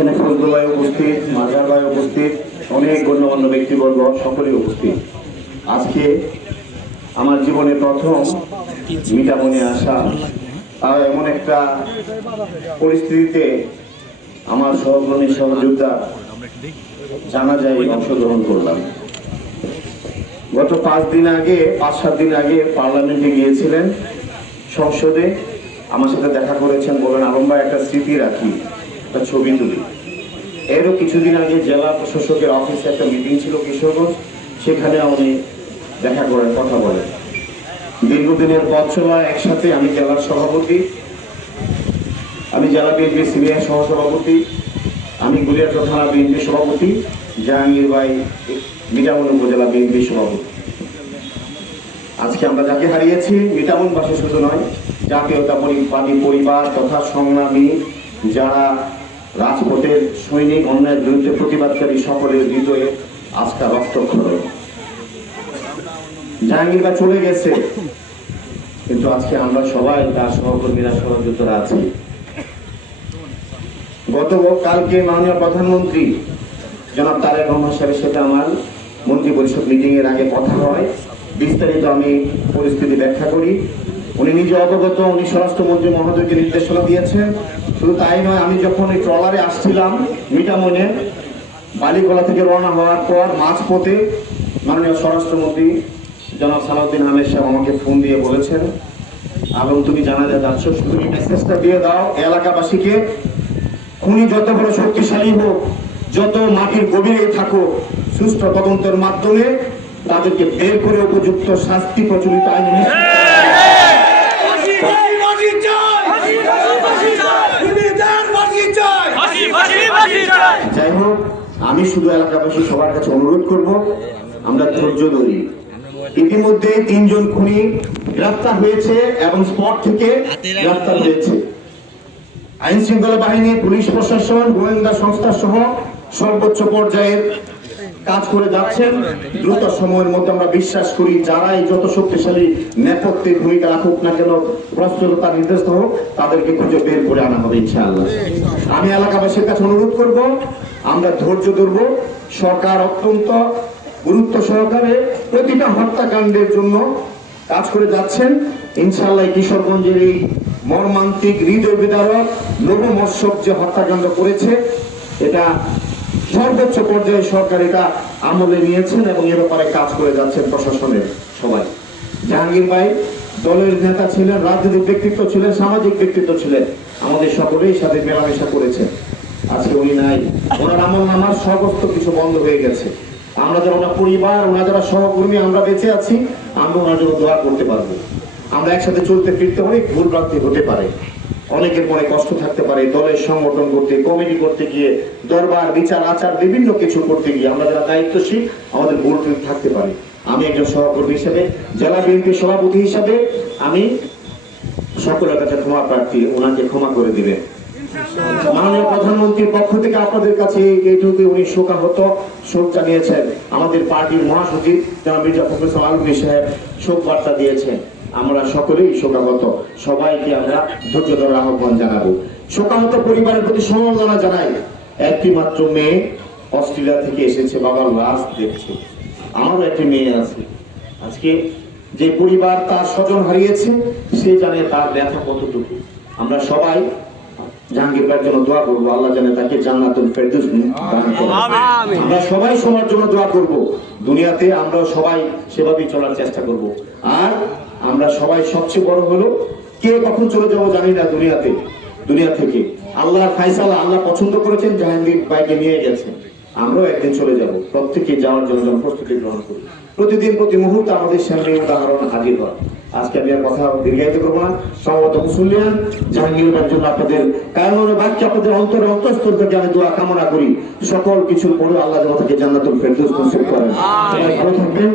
এখানে ফজলুল ভাই উপস্থিত, মাজার ভাই উপস্থিত, অনেক গণ্যমান্য ব্যক্তিবর্গ সকলেই উপস্থিত। আজকে আমার জীবনে প্রথম মিটামনে আসা, আর এমন একটা পরিস্থিতিতে আমার সহকর্মী সহযোদ্ধা জানাজায় অংশগ্রহণ করলাম। গত 5 7 দিন আগে পার্লামেন্টে গিয়েছিলেন, সংসদে আমার সাথে দেখা করেছেন, বলেন আলম ভাই একটা স্মৃতি রাখি, একটা ছবি তুলি। এরও কিছুদিন আগে জেলা প্রশাসকের অফিসে একটা মিটিং ছিল কিশোরগঞ্জ, সেখানে উনি দেখা করেন, কথা বলেন। দীর্ঘদিনের পথ চলা একসাথে, আমি জেলার সভাপতি, আমি জেলা বিএনপি সিনিয়র সহসভাপতি, আমি গুলিয়ারচর থানা বিএনপি সভাপতি, জাহাঙ্গীর ভাই মিটামন উপজেলা বিএনপি সভাপতি। আজকে আমরা যাকে হারিয়েছি মিটামনবাসী শুধু নয়, জাতীয়তাবাদী পরিবার তথা সংগ্রামী যারা রাজপথের সৈনিক, অন্যায়ের বিরুদ্ধে প্রতিবাদকারী সকলের হৃদয়ে আজকে রক্তক্ষরণ। জাহাঙ্গীর ভাই চলে গেছে, কিন্তু আজকে আমরা সবাই তার সহকর্মীরা সহযোদ্ধারা আছি। গতকালকে মাননীয় প্রধানমন্ত্রী জনাব তারেক রহমান সাহেবের সাথে আমার মন্ত্রী পরিষদ মিটিং এর আগে কথা হয়, বিস্তারিত আমি পরিস্থিতি ব্যাখ্যা করি। উনি নিজে অবগত, উনি স্বরাষ্ট্রমন্ত্রী মহোদয়কে নির্দেশনা দিয়েছেন। শুধু তাই নয়, আমি যখন এই ট্রলারে আসছিলাম মিটামনে, বালিগোলা থেকে রওনা হওয়ার পর মাঝপথে মাননীয় স্বরাষ্ট্রমন্ত্রী জনাব সালাউদ্দিন আহমেদ সাহেব আমাকে ফোন দিয়ে বলেছেন, আলম তুমি জানাজা যাচ্ছ, শুধু এই মেসেজটা দিয়ে দাও এলাকাবাসীকে, খুনি যত বড় শক্তিশালী হোক, যত মাটির গভীরে থাকো, সুষ্ঠু তদন্তের মাধ্যমে তাদেরকে বের করে উপযুক্ত শাস্তি প্রচলিত আইন। যাই হোক, আমি শুধু এলাকাবাসী সবার কাছে অনুরোধ করব, আমরা ধৈর্য ধরি। ইতিমধ্যে 3 জন খুনি গ্রেফতার হয়েছে এবং স্পট থেকে গ্রেফতার হয়েছে। আইন শৃঙ্খলা বাহিনী, পুলিশ প্রশাসন, গোয়েন্দা সংস্থা সহ সর্বোচ্চ পর্যায়ের কাজ করে যাচ্ছেন। দ্রুত সময়ের মধ্যে আমরা বিশ্বাস করি যারাই যত শক্তিশালী নেপথ্যে ভূমিকা রাখুক না কেন, প্রস্তুততা নির্দেশ হোক, তাদেরকে খুঁজে বের করে আনা হবে ইনশাআল্লাহ। আমি এলাকাবাসীর কাছে অনুরোধ করব, আমরা ধৈর্য ধরব। সরকার অত্যন্ত গুরুত্ব সহকারে প্রতিটা হত্যাকাণ্ডের জন্য কাজ করে যাচ্ছেন। ইনশাআল্লাহ কিশোরগঞ্জের এই মর্মান্তিক হৃদয় বিদারক লোভমর্ষক যে হত্যাকাণ্ড করেছে, এটা সর্বোচ্চ পর্যায়ে সরকার এটা আমলে নিয়েছেন এবং এ ব্যাপারে কাজ করে যাচ্ছেন প্রশাসনের সবাই। জাহাঙ্গীর ভাই দলের নেতা ছিলেন, রাজনৈতিক ব্যক্তিত্ব ছিলেন, সামাজিক ব্যক্তিত্ব ছিলেন, আমাদের সকলেই সাথে মেলামেশা করেছেন। আজকে উনি নাই, ওনার আমল নামার সমস্ত কিছু বন্ধ হয়ে গেছে। আমরা যারা ওনার পরিবার, ওনার যারা সহকর্মী আমরা বেঁচে আছি, আমরা ওনার জন্য দোয়া করতে পারবো। আমরা একসাথে চলতে ফিরতে অনেক ভুল ভ্রান্তি হতে পারে, অনেকের মনে কষ্ট থাকতে পারে, দলের সংগঠন করতে, কমিটি করতে গিয়ে, দরবার বিচার আচার বিভিন্ন কিছু করতে গিয়ে আমরা যারা দায়িত্বশীল, আমাদের ভুল থাকতে পারে। আমি একজন সহকর্মী হিসেবে, জেলা বিএনপি সভাপতি হিসেবে আমি সকলের কাছে ক্ষমা প্রার্থী, ওনাকে ক্ষমা করে দিবেন। মাননীয় প্রধানমন্ত্রীর পক্ষ থেকে আপনাদের কাছে এইটুকু উনি শোক জানিয়েছেন। আমাদের পার্টির মহাসচিব জনাব মির্জা ফখরুল ইসলাম আলমগীর সাহেব শোক বার্তা দিয়েছেন। আমরা সকলেই শোকাহত, সবাইকে আমরা ধৈর্য ধরার আহ্বান জানাবো। শোকাহত পরিবারের প্রতি সমবেদনা জানাই। একটি মাত্র মেয়ে অস্ট্রেলিয়া থেকে এসেছে, বাবার লাশ দেখছে। আমারও একটি মেয়ে আছে। আজকে যে পরিবার তার স্বজন হারিয়েছে, সে জানে তার ব্যথা কতটুকু। আমরা সবাই জাহাঙ্গীর ভাইয়ের জন্য দোয়া করবো, আল্লাহ জানে তাকে জান্নাতুল ফেরদৌস দান করুন। আমরা সবাই সবার জন্য দোয়া করব। দুনিয়াতে আমরা সবাই সেভাবেই চলার চেষ্টা করব। আর আমরা সবাই সবচেয়ে বড় হলো, কে কখন চলে যাবো জানি না দুনিয়া থেকে। আল্লাহর ফায়সালা, আল্লাহ পছন্দ করেছেন, জাহাঙ্গীর ভাইকে নিয়ে গেছেন। আমরাও একদিন চলে যাব, প্রত্যেকে যাওয়ার জন্য প্রস্তুতি গ্রহণ করি। প্রতিদিন প্রতি মুহূর্তে আমাদের সামনে উদাহরণ হাজির হয়। আজকে আমি আর কথা দীর্ঘায়িত করবো না। সম্ভবত মুসলিয়ান জাহাঙ্গীর ভাইয়ের জন্য আপনাদের কারণে বাক্যে আপনাদের অন্তরে অন্তঃস্থল থেকে আমি দোয়া কামনা করি। সকল কিছুর পরে আল্লাহ তাকে জান্নাতুল ফেরদৌস নসিব করেন। ভালো থাকবেন।